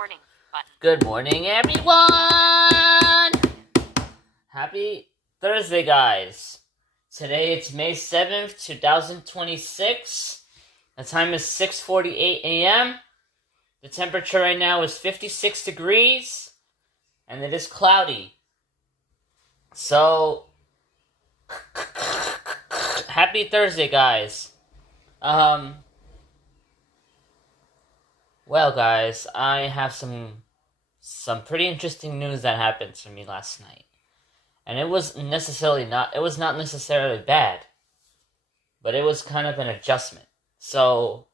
Recording button. Good morning, everyone! Happy Thursday, guys. Today it's May 7th, 2026. The time is 6:48 a.m. The temperature right now is 56 degrees, and it is cloudy. So, happy Thursday, guys. Well, guys, I have some pretty interesting news that happened to me last night. And it was not necessarily bad, but it was kind of an adjustment. So,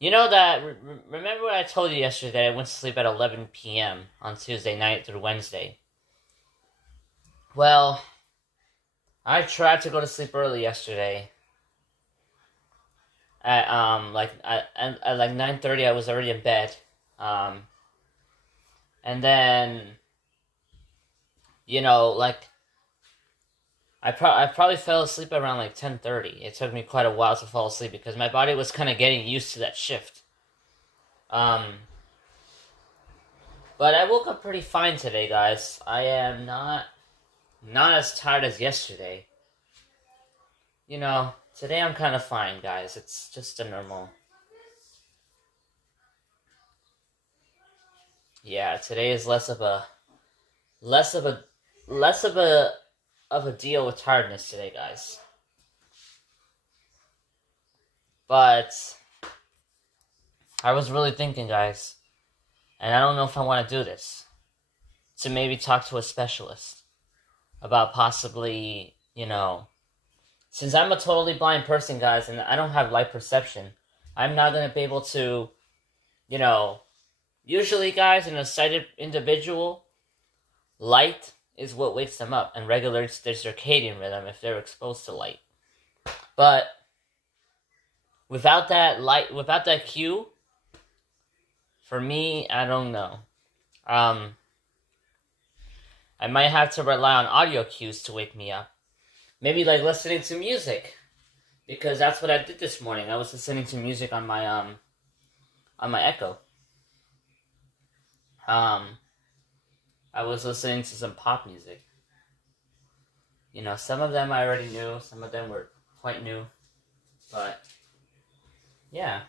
you know that, remember what I told you yesterday? I went to sleep at 11 p.m. on Tuesday night through Wednesday. Well, I tried to go to sleep early yesterday. At like 9:30, I was already in bed. And then, you know, like, I probably fell asleep around like 10:30. It took me quite a while to fall asleep because my body was kind of getting used to that shift. But I woke up pretty fine today, guys. I am not as tired as yesterday. You know, today I'm kind of fine, guys. It's just a normal. Yeah, today is less of a deal with tiredness today, guys. But I was really thinking, guys, and I don't know if I want to do this, to maybe talk to a specialist about possibly, you know, since I'm a totally blind person, guys, and I don't have light perception, I'm not going to be able to, you know, usually, guys, in a sighted individual, light is what wakes them up and regulates their circadian rhythm if they're exposed to light. But without that cue, for me, I don't know. I might have to rely on audio cues to wake me up. Maybe like listening to music, because that's what I did this morning. I was listening to music on my Echo. I was listening to some pop music. You know, some of them I already knew, some of them were quite new, but yeah.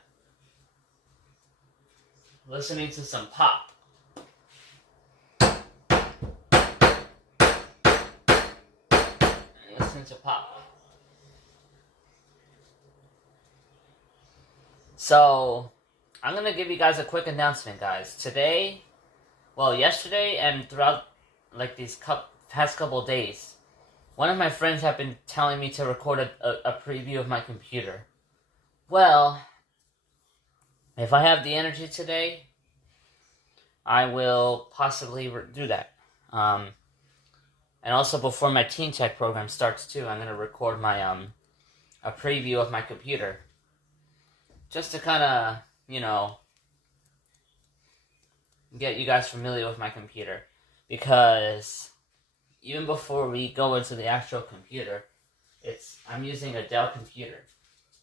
Listening to some pop. Listen to pop. So, I'm gonna give you guys a quick announcement, guys. Yesterday and throughout like these past couple days, one of my friends have been telling me to record a preview of my computer. Well, if I have the energy today, I will possibly do that. And also before my Teen Tech program starts too, I'm gonna record my a preview of my computer, just to kind of, you know, get you guys familiar with my computer, because even before we go into the actual computer, I'm using a Dell computer,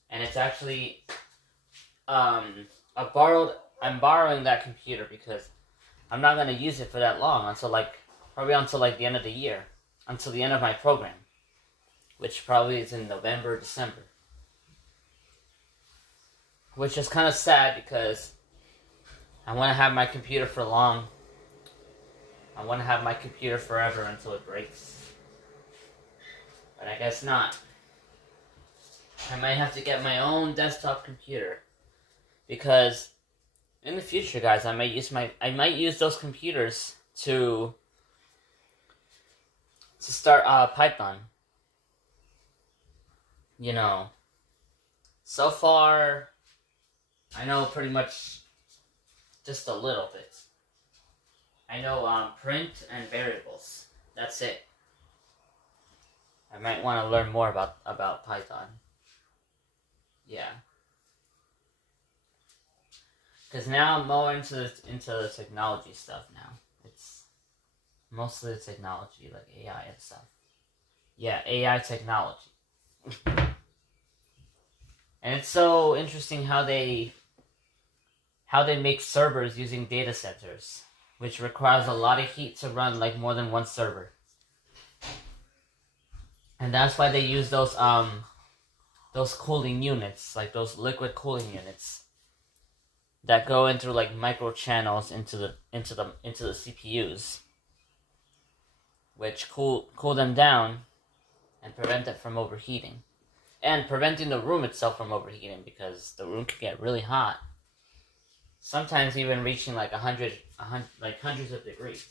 and it's actually I'm borrowing that computer because I'm not gonna use it for that long, until the end of the year, until the end of my program, which probably is in November, December, which is kind of sad because I want to have my computer for long. I want to have my computer forever until it breaks. But I guess not. I might have to get my own desktop computer, because in the future, guys, I might use those computers to start Python. You know, so far I know pretty much just a little bit. I know print and variables. That's it. I might want to learn more about Python. Yeah. Because now I'm more into the technology stuff now. It's mostly the technology, like AI and stuff. Yeah, AI technology. And it's so interesting how how they make servers using data centers, which requires a lot of heat to run like more than one server. And that's why they use those cooling units, like those liquid cooling units that go in through like micro channels into the CPUs, which cool them down and prevent it from overheating, and preventing the room itself from overheating, because the room can get really hot, sometimes even reaching like like hundreds of degrees.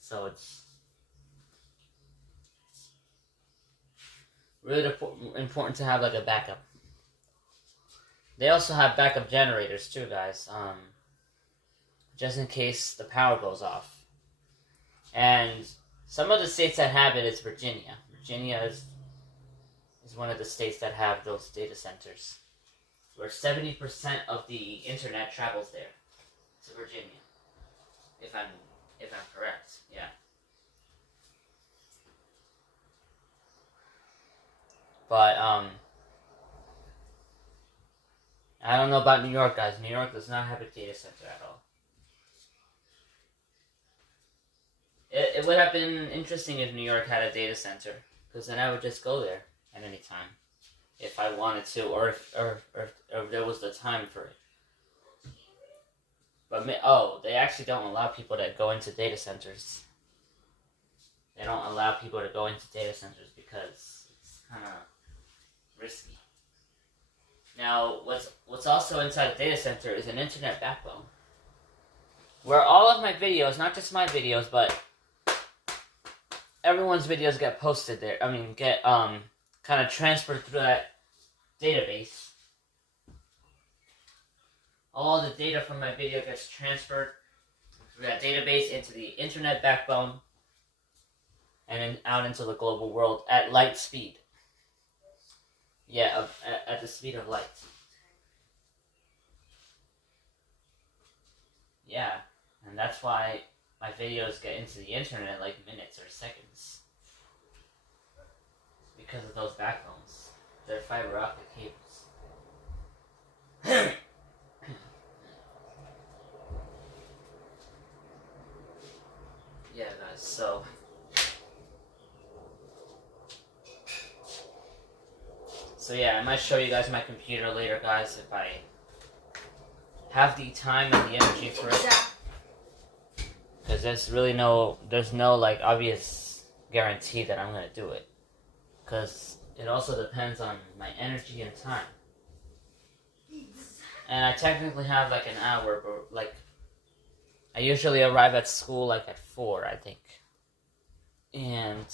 So it's really important to have like a backup. They also have backup generators too, guys, just in case the power goes off. And some of the states that have it is Virginia. Virginia is one of the states that have those data centers, where 70% of the internet travels there, to Virginia, if I'm correct. Yeah. But I don't know about New York, guys. New York does not have a data center at all. It would have been interesting if New York had a data center, because then I would just go there at any time if I wanted to, or if there was the time for it. But they actually don't allow people to go into data centers. They don't allow people to go into data centers because it's kind of risky. Now, what's also inside a data center is an internet backbone, where all of my videos, not just my videos, but everyone's videos get posted there. I mean, get kind of transferred through that database. All the data from my video gets transferred through that database into the internet backbone, and then out into the global world at light speed. Yeah, at the speed of light. Yeah, and that's why my videos get into the internet like minutes or seconds. Because of those backbones. They're fiber optic cables. Yeah, guys, So yeah, I might show you guys my computer later, guys, if I have the time and the energy for it. Because there's no like obvious guarantee that I'm gonna do it. Because it also depends on my energy and time. And I technically have like an hour, but like I usually arrive at school like at 4, I think. And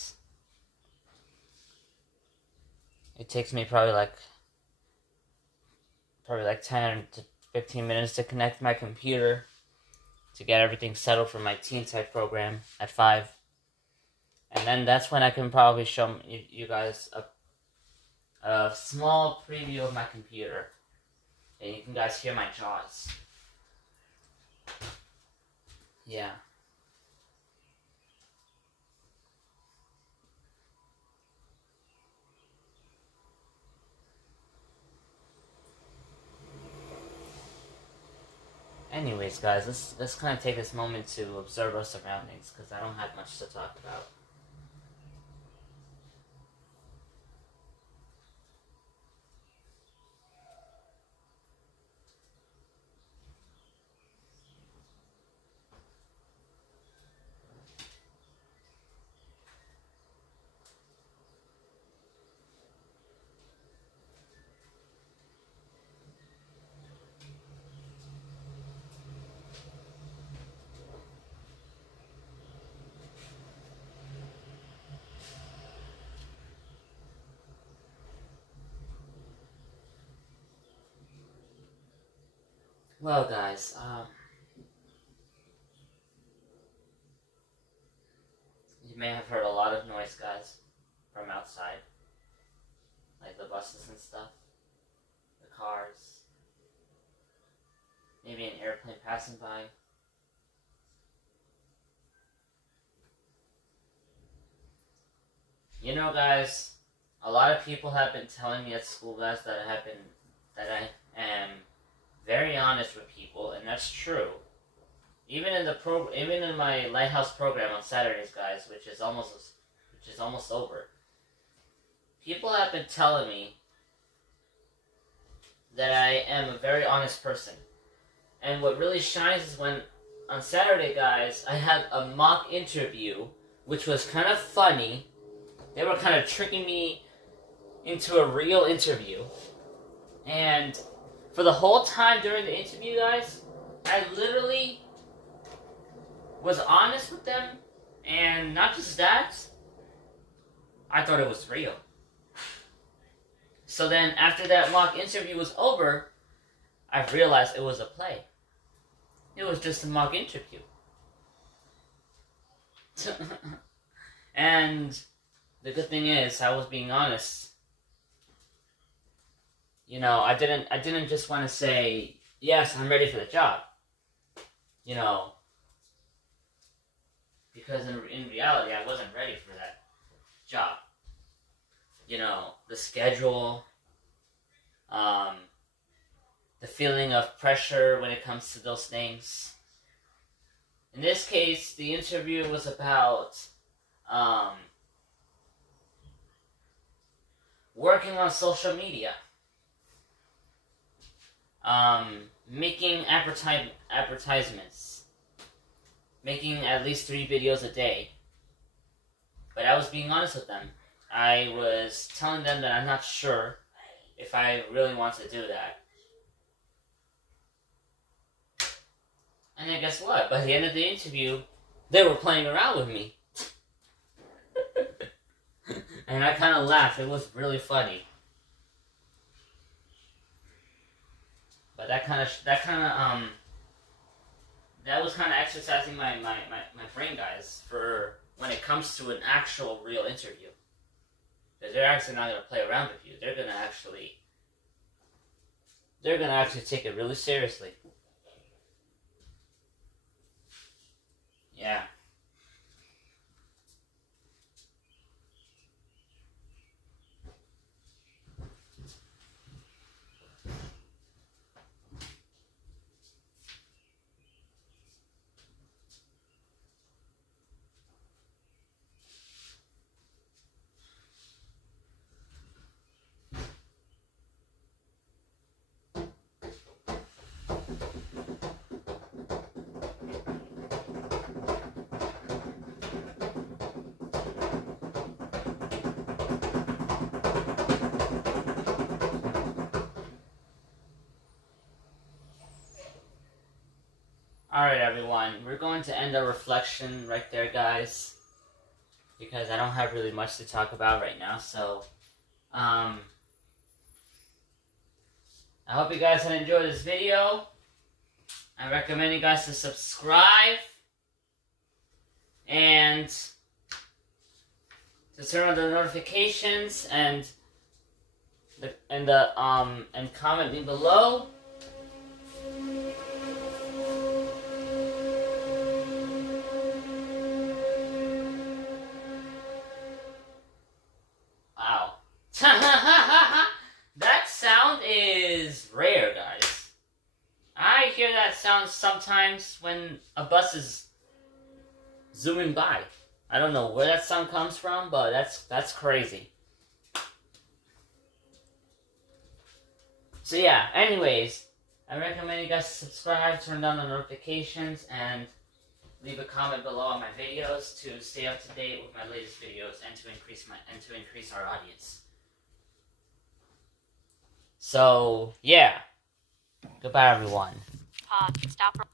it takes me probably like 10 to 15 minutes to connect my computer to get everything settled for my Teen Type program at 5. And then that's when I can probably show you guys a small preview of my computer. And you can guys hear my jaws. Yeah. Anyways, guys, let's kind of take this moment to observe our surroundings, because I don't have much to talk about. Well, guys, you may have heard a lot of noise, guys, from outside. Like the buses and stuff. The cars. Maybe an airplane passing by. You know, guys, a lot of people have been telling me at school, guys, that I am very honest with people, and that's true. Even in my Lighthouse program on Saturdays, guys, which is almost over. People have been telling me that I am a very honest person. And what really shines is when, on Saturday, guys, I had a mock interview, which was kind of funny. They were kind of tricking me into a real interview. And for the whole time during the interview, guys, I literally was honest with them. And not just that, I thought it was real. So then, after that mock interview was over, I realized it was a play. It was just a mock interview. And the good thing is, I was being honest. You know, I didn't just want to say, yes, I'm ready for the job. You know, because in reality, I wasn't ready for that job. You know, the schedule, the feeling of pressure when it comes to those things. In this case, the interview was about working on social media, making advertisements, making at least 3 videos a day. But I was being honest with them. I was telling them that I'm not sure if I really want to do that. And then guess what? By the end of the interview, they were playing around with me. And I kind of laughed. It was really funny. But that was kind of exercising my brain, guys, for when it comes to an actual real interview. Because they're actually not going to play around with you. They're going to actually take it really seriously. Yeah. Alright, everyone. We're going to end our reflection right there, guys. Because I don't have really much to talk about right now, so... I hope you guys have enjoyed this video. I recommend you guys to subscribe. And... to turn on the notifications and comment me below. Wow. That sound is rare, guys. I hear that sound sometimes when a bus is zooming by. I don't know where that sound comes from, but that's crazy. So yeah, anyways, I recommend you guys subscribe, turn on the notifications, and leave a comment below on my videos to stay up to date with my latest videos and to increase our audience. So yeah, goodbye everyone. Stop.